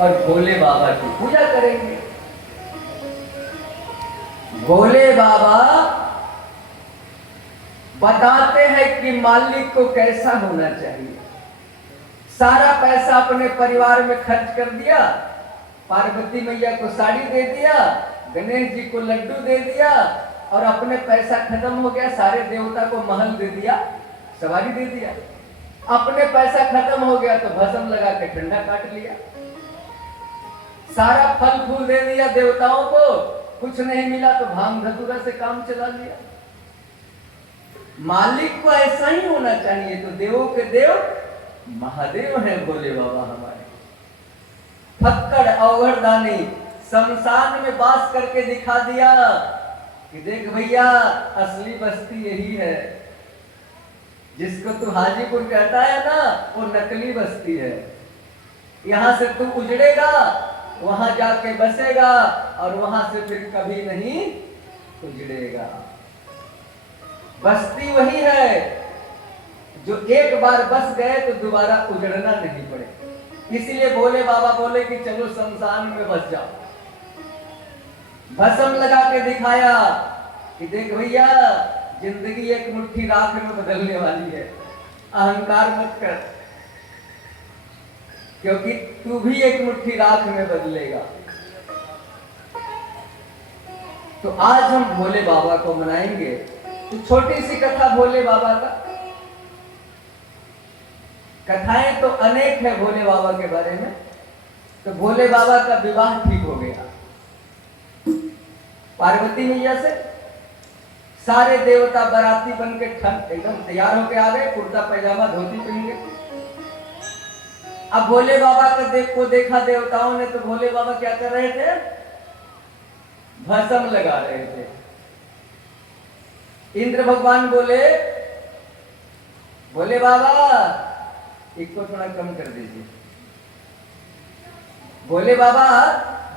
और भोले बाबा की पूजा करेंगे। भोले बाबा बताते हैं कि मालिक को कैसा होना चाहिए। सारा पैसा अपने परिवार में खर्च कर दिया, पार्वती मैया को साड़ी दे दिया, गणेश जी को लड्डू दे दिया, और अपने पैसा खत्म हो गया, सारे देवता को महल दे दिया, सवारी दे दिया। अपने पैसा खत्म हो गया तो भस्म लगा के ठंडा काट लिया। सारा फल फूल दे दिया देवताओं को, कुछ नहीं मिला तो भांग धतूरा से काम चला लिया। मालिक को ऐसा ही होना चाहिए। तो देवों के देव महादेव हैं भोले बाबा हमारे। फक्कड़ अवघड़दानी शमशान में बास करके दिखा दिया कि देख भैया, असली बस्ती यही है। जिसको तू हाजीपुर कहता है ना, वो नकली बस्ती है। यहां से तू उजड़ेगा, वहां जाके बसेगा, और वहां से फिर कभी नहीं उजड़ेगा। बस्ती वही है जो एक बार बस गए तो दोबारा उजड़ना नहीं पड़े। इसीलिए भोले बाबा बोले कि चलो शमशान में बस जाओ। भस्म लगा के दिखाया कि देख भैया, जिंदगी एक मुट्ठी राख में बदलने वाली है, अहंकार मत कर, क्योंकि तू भी एक मुट्ठी राख में बदलेगा। तो आज हम भोले बाबा को मनाएंगे। तो छोटी सी कथा भोले बाबा का। कथाएं तो अनेक है भोले बाबा के बारे में। तो भोले बाबा का विवाह ठीक हो गया पार्वती मैया से। सारे देवता बाराती बन के एकदम तैयार होके आ गए, कुर्ता पैजामा धोती पहन के। अब भोले बाबा को देखा देवताओं ने, तो भोले बाबा क्या कर रहे थे? भस्म लगा रहे थे। इंद्र भगवान बोले, भोले बाबा इसको थोड़ा कम कर दीजिए। भोले बाबा,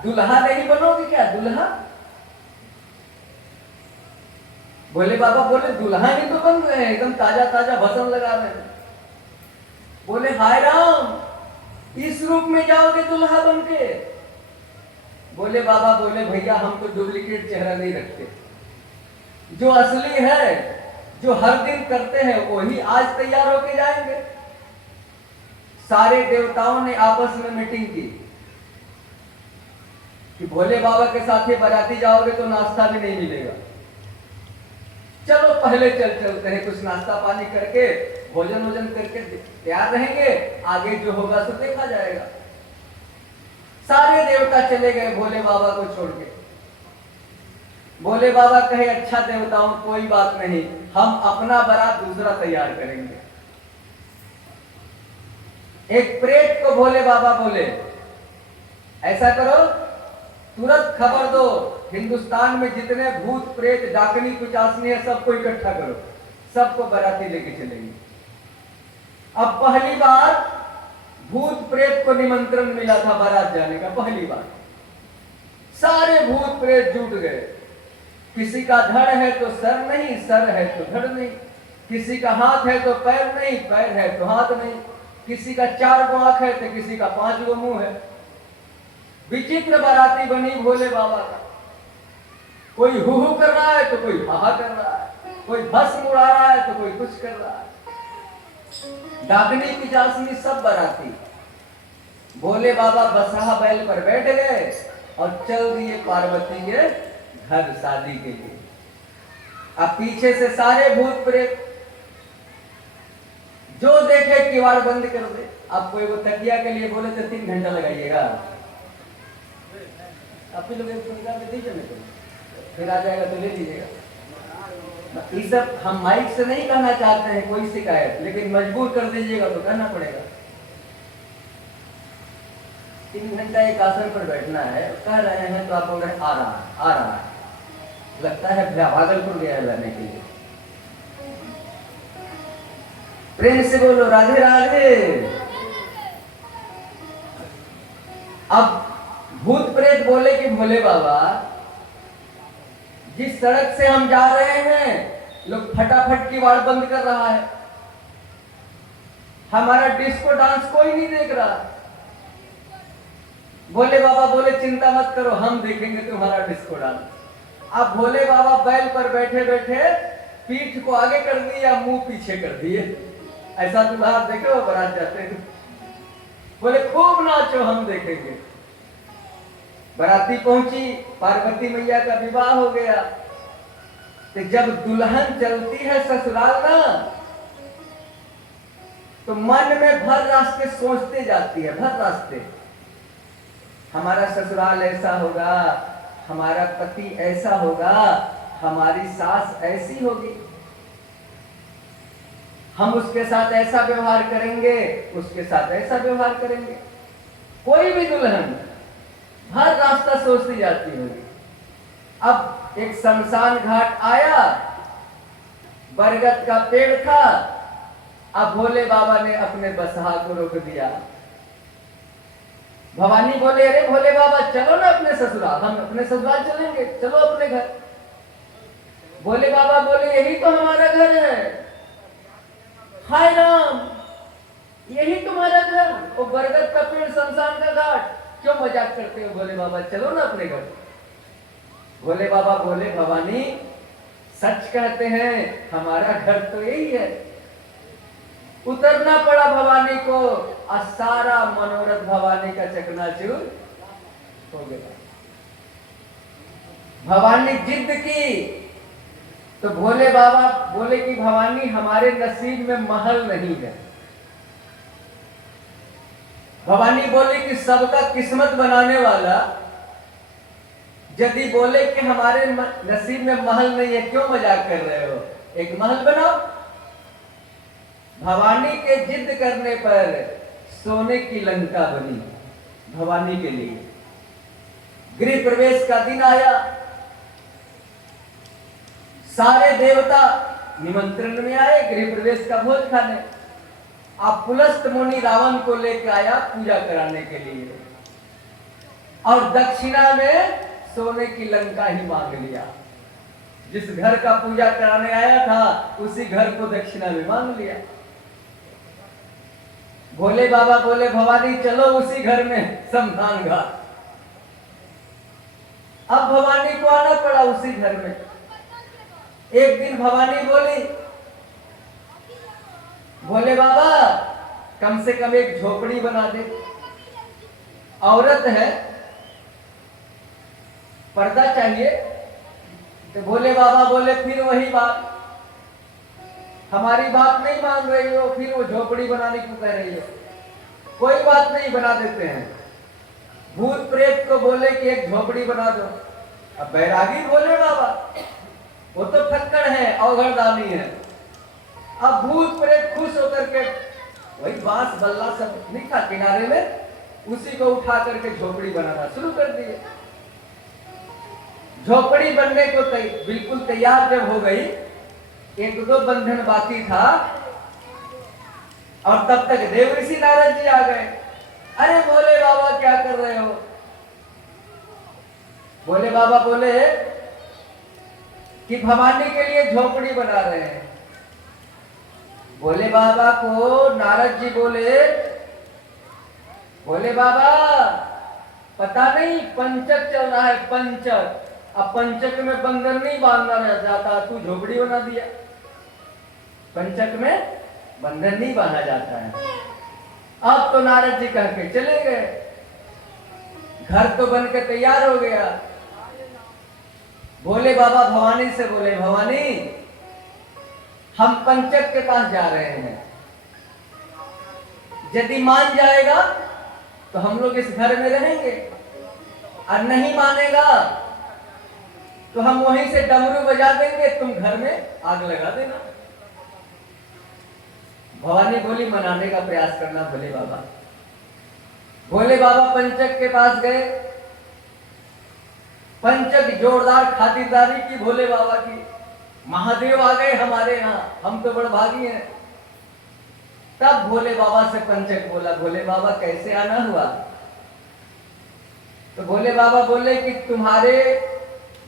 दुल्हा नहीं बनोगे क्या? दुल्हा? भोले बाबा बोले, दुल्हा नहीं तो बन रहे हैं, एकदम ताजा ताजा भस्म लगा रहे हैं। बोले हाय राम, इस रूप में जाओगे दुल्हा बन के? भोले बाबा बोले, भैया हम तो डुप्लीकेट चेहरा नहीं रखते। जो असली है, जो हर दिन करते हैं, वही आज तैयार होके जाएंगे। सारे देवताओं ने आपस में मीटिंग की कि भोले बाबा के साथ ही बाराती जाओगे तो नाश्ता भी नहीं मिलेगा। चलो पहले चलते हैं, कुछ नाश्ता पानी करके, भोजन वोजन करके तैयार रहेंगे, आगे जो होगा सो देखा जाएगा। सारे देवता चले गए भोले बाबा को छोड़ के। भोले बाबा कहे, अच्छा देवताओं कोई बात नहीं, हम अपना बारात दूसरा तैयार करेंगे। एक प्रेत को भोले बाबा बोले, ऐसा करो, तुरंत खबर दो, हिंदुस्तान में जितने भूत प्रेत डाकनी पिचासनी है सबको इकट्ठा करो, सबको बाराती लेके चलेंगे। अब पहली बार भूत प्रेत को निमंत्रण मिला था बारात जाने का, पहली बार। सारे भूत प्रेत जुट गए। किसी का धड़ है तो सर नहीं, सर है तो धड़ नहीं। किसी का हाथ है तो पैर नहीं, पैर है तो हाथ नहीं। किसी का 4 गो आंख है तो किसी का 5 गो मुंह है। विचित्र बाराती बनी भोले बाबा का। कोई हु हु कर रहा है तो कोई हा हा कर रहा है, कोई भस्म उड़ा रहा है तो कोई कुछ कर रहा है। डाकनी पिचासनी सब बाराती। भोले बाबा बसहा बैल पर बैठ गए और चल दिए पार्वती के घर शादी के लिए। अब पीछे से सारे भूत प्रेत जो देखे किवाड़ बंद कर दे। अब कोई वो तकिया के लिए बोले तो 3 घंटा लगाइएगा, आप लोग में दीजिए ना, फिर आ जाएगा तो ले लीजिएगा। ये सब हम माइक से नहीं कहना चाहते हैं कोई शिकायत, लेकिन मजबूर कर दीजिएगा तो कहना पड़ेगा। 3 घंटा एक आसन पर बैठना है, कह रहे हैं तो आप बोल रहे हैं आ रहा है। लगता है भागलपुर गया लाने के लिए। प्रेम से बोलो राधे राधे। अब भूत प्रेत बोले कि भोले बाबा, जिस सड़क से हम जा रहे हैं लोग फटाफट की वाड़ बंद कर रहा है, हमारा डिस्को डांस कोई नहीं देख रहा। भोले बाबा बोले चिंता मत करो, हम देखेंगे तुम्हारा डिस्को डांस। अब भोले बाबा बैल पर बैठे बैठे पीठ को आगे कर दिया, मुंह पीछे कर दिए। ऐसा दूल्हा देखे हो बारात जाते हैं, बोले खूब नाचो हम देखेंगे। बाराती पहुंची, पार्वती मैया का विवाह हो गया। तो जब दुल्हन चलती है ससुराल ना, तो मन में भर रास्ते सोचते जाती है, भर रास्ते हमारा ससुराल ऐसा होगा, हमारा पति ऐसा होगा, हमारी सास ऐसी होगी, हम उसके साथ ऐसा व्यवहार करेंगे, उसके साथ ऐसा व्यवहार करेंगे। कोई भी दुल्हन हर रास्ता सोचती जाती होगी। अब एक शमशान घाट आया, बरगद का पेड़ था। अब भोले बाबा ने अपने बसहा को रोक दिया। भवानी बोले अरे भोले बाबा चलो ना अपने ससुराल, हम अपने ससुराल चलेंगे, चलो अपने घर। भोले बाबा बोले यही तो हमारा घर है। हाय राम, यही तुम्हारा घर, वो बरगद का पेड़, शमशान का घाट, क्यों मजाक करते हो भोले बाबा, चलो ना अपने घर। भोले बाबा बोले भवानी सच कहते हैं, हमारा घर तो यही है। उतरना पड़ा भवानी को, और सारा मनोरथ भवानी का चकनाचूर हो गया। भवानी जिद की तो भोले बाबा बोले कि भवानी हमारे नसीब में महल नहीं है। भवानी बोले कि सबका किस्मत बनाने वाला यदि बोले कि हमारे नसीब में महल नहीं है, क्यों मजाक कर रहे हो, एक महल बनाओ। भवानी के जिद करने पर सोने की लंका बनी भवानी के लिए। गृह प्रवेश का दिन आया, सारे देवता निमंत्रण में आए गृह प्रवेश का भोज खाने। अब पुलस्त मुनि रावण को लेकर आया पूजा कराने के लिए, और दक्षिणा में सोने की लंका ही मांग लिया। जिस घर का पूजा कराने आया था उसी घर को दक्षिणा में मांग लिया। भोले बाबा बोले भवानी चलो उसी घर में शमशान घाट। अब भवानी को आना पड़ा उसी घर में। एक दिन भवानी बोली भोले बाबा कम से कम एक झोपड़ी बना दे, औरत है, पर्दा चाहिए। तो भोले बाबा बोले फिर वही बात, हमारी बात नहीं मान रही हो, फिर वो झोपड़ी बनाने क्यों कह रही हो। कोई बात नहीं, बना देते हैं। भूत प्रेत को बोले कि एक झोपड़ी बना दो। अब बैरागी भोले बाबा, वो तो फक्कड़ है, अवघड़दानी है। अब भूत प्रेत खुश होकर के वही बांस बल्ला सब नहीं था किनारे में, उसी को उठा करके झोपड़ी बनाना शुरू कर दिए। झोपड़ी बनने को बिल्कुल तैयार जब हो गई, एक दो बंधन बाकी था, और तब तक देव ऋषि नारद जी आ गए। अरे भोले बाबा क्या कर रहे हो। भोले बाबा बोले कि भवानी के लिए झोपड़ी बना रहे हैं। भोले बाबा को नारद जी बोले भोले बाबा पता नहीं पंचक चल रहा है, पंचक, अब पंचक में बंधन नहीं बांधना रह जाता, तू झोपड़ी बना दिया। पंचक में बंधन नहीं बांधा जाता है। अब तो नारद जी कह के चले गए, घर तो बनकर तैयार हो गया। भोले बाबा भवानी से बोले भवानी हम पंचक के पास जा रहे हैं, यदि मान जाएगा तो हम लोग इस घर में रहेंगे, और नहीं मानेगा तो हम वहीं से डमरू बजा देंगे, तुम घर में आग लगा देना। भवानी बोली मनाने का प्रयास करना भोले बाबा। भोले बाबा पंचक के पास गए। पंचक जोरदार खातिरदारी की भोले बाबा की, महादेव आ गए हमारे यहाँ, हम तो बड़ भागी हैं। तब भोले बाबा से पंचक बोला भोले बाबा कैसे आना हुआ। तो भोले बाबा बोले कि तुम्हारे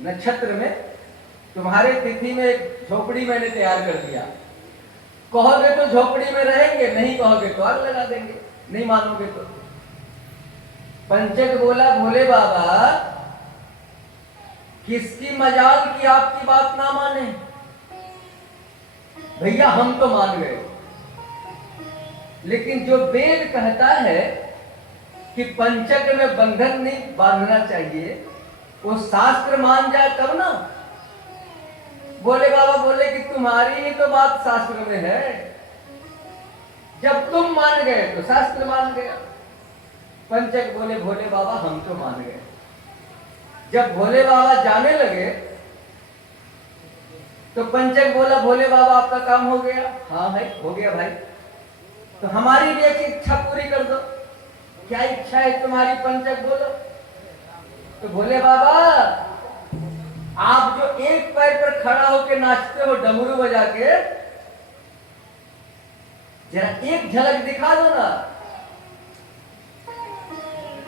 नक्षत्र में, तुम्हारे तिथि में एक झोपड़ी मैंने तैयार कर दिया, कहोगे तो झोपड़ी में रहेंगे, नहीं कहोगे तो आग लगा देंगे, नहीं मानोगे तो। पंचक बोला भोले बाबा, किसकी मजाल की आपकी बात ना माने। भैया हम तो मान गए, लेकिन जो वेद कहता है कि पंचक में बंधन नहीं बांधना चाहिए, वो शास्त्र मान जाए तब ना। भोले बाबा बोले कि तुम्हारी ही तो बात शास्त्र में है, जब तुम मान गए तो शास्त्र मान गया। पंचक बोले भोले बाबा हम तो मान गए। जब भोले बाबा जाने लगे तो पंचक बोला भोले बाबा आपका काम हो गया। हाँ भाई हो गया भाई, तो हमारी भी एक इच्छा पूरी कर दो। क्या इच्छा है तुम्हारी पंचक बोलो। तो भोले बाबा आप जो एक पैर पर खड़ा होकर नाचते हो डमरू बजा के, जरा एक झलक दिखा दो ना।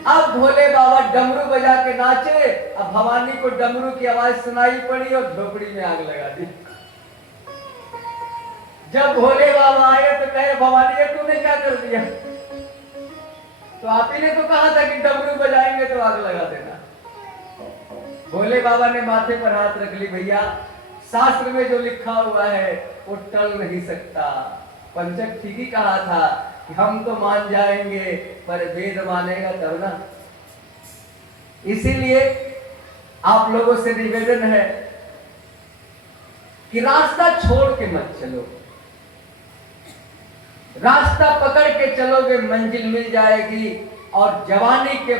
अब भोले बाबा डमरू बजा के नाचे, अब भवानी को डमरू की आवाज सुनाई पड़ी और झोपड़ी में आग लगा दी। जब भोले बाबा आए तो कहे भवानी तूने क्या कर दिया। तो आप ही ने तो कहा था कि डमरू बजाएंगे तो आग लगा देना। भोले बाबा ने माथे पर हाथ रख ली, भैया शास्त्र में जो लिखा हुआ है वो टल नहीं सकता। पंचक ठीक ही कहा था कि हम तो मान जाएंगे, पर वेद मानेगा तब ना। इसीलिए आप लोगों से निवेदन है कि रास्ता छोड़ के मत चलो, रास्ता पकड़ के चलोगे मंजिल मिल जाएगी। और जवानी के